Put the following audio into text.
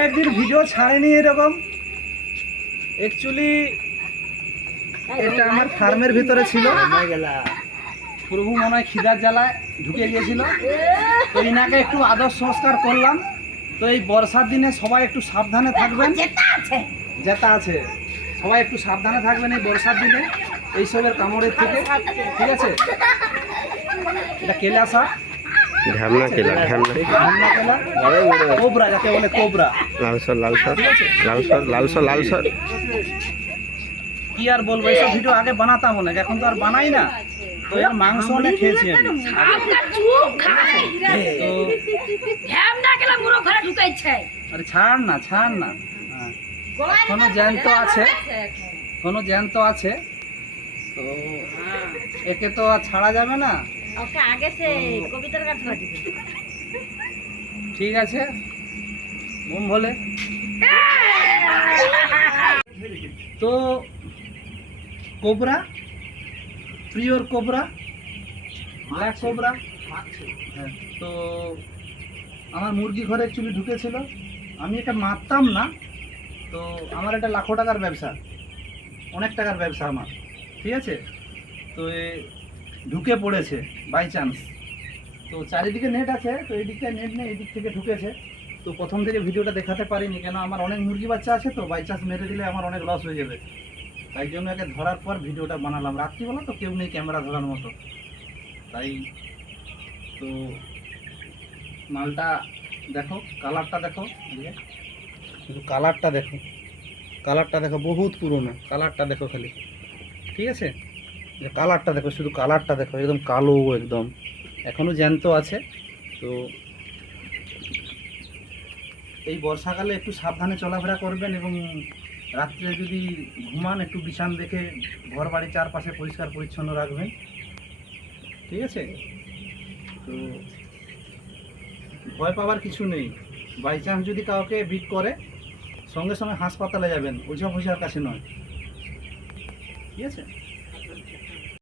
অনেকদিন ভিডিও ছাড়েনি এরকম। অ্যাকচুয়ালি এটা আমার ফার্মের ভিতরে ছিল, প্রভু মনে হয় খিদার জ্বালায় ঢুকে গিয়েছিল, তো ইনাকে একটু আদর সংস্কার করলাম। তো এই বর্ষার দিনে সবাই একটু সাবধানে থাকবেন, যেটা আছে সবাই একটু সাবধানে থাকবেন এই বর্ষার দিনে এইসবের কামড়ের থেকে, ঠিক আছে? এটা কেলা সাপ, ঢ্যামনা কেলা, ঢ্যামনা কোবরা যাকে বলে, কোবরা। লালসর লালসর লালসর লালসর লালসর। কি আর বলবো, এইসব ভিডিও আগে বানাতাম অনেক, এখন তো আর বানাই না। তো এর মাংস অনেক খেয়েছি আমি। আরে ছাড় না, ছাড় না, কোনো জ্যান্ত আছে, কোনো জ্যান্ত আছে, তো একে তো আর ছাড়া যাবে না। ঠিক আছে, বোম বলে। তো কোবরা, প্রিয়র কোবরা, ব্ল্যাক কোবরা। হ্যাঁ, তো আমার মুরগি ঘরে অ্যাকচুয়ালি ঢুকেছিল, আমি এটা মারতাম না। তো আমার এটা লাখো টাকার ব্যবসা, অনেক টাকার ব্যবসা আমার, ঠিক আছে? তো ঢুকে পড়েছে বাই চান্স। তো চারিদিকে নেট আছে, তো এইদিকে নেট নেই, এইদিক থেকে ঢুকেছে। তো প্রথম থেকে ভিডিওটা দেখাতে পারিনি, কেন আমার অনেক মুরগি বাচ্চা আছে, তো বাই চান্স মেরে দিলে আমার অনেক লস হয়ে যাবে। তাই জন্য একে ধরার পর ভিডিওটা বানালাম। রাত্রিবেলা তো কেউ নেই ক্যামেরা ধরার মতো, তাই। তো মালটা দেখো, কালারটা দেখো, শুধু কালারটা দেখো, কালারটা দেখো, বহুত পুরনো। কালারটা দেখো খালি, ঠিক আছে? কালারটা দেখো, শুধু কালারটা দেখো, একদম কালো একদম, এখনও জ্যান্ত আছে। তো এই বর্ষাকালে একটু সাবধানে চলাফেরা করবেন, এবং রাত্রে যদি ঘুমান একটু বিছান দেখে ঘর বাড়ি চারপাশে পরিষ্কার পরিচ্ছন্ন রাখবেন, ঠিক আছে? তো ভয় পাওয়ার কিছু নেই। বাই চান্স যদি কাউকে বিট করে, সঙ্গে সঙ্গে হাসপাতালে যাবেন, ওঝা ফোঝার কাছে নয়, ঠিক আছে?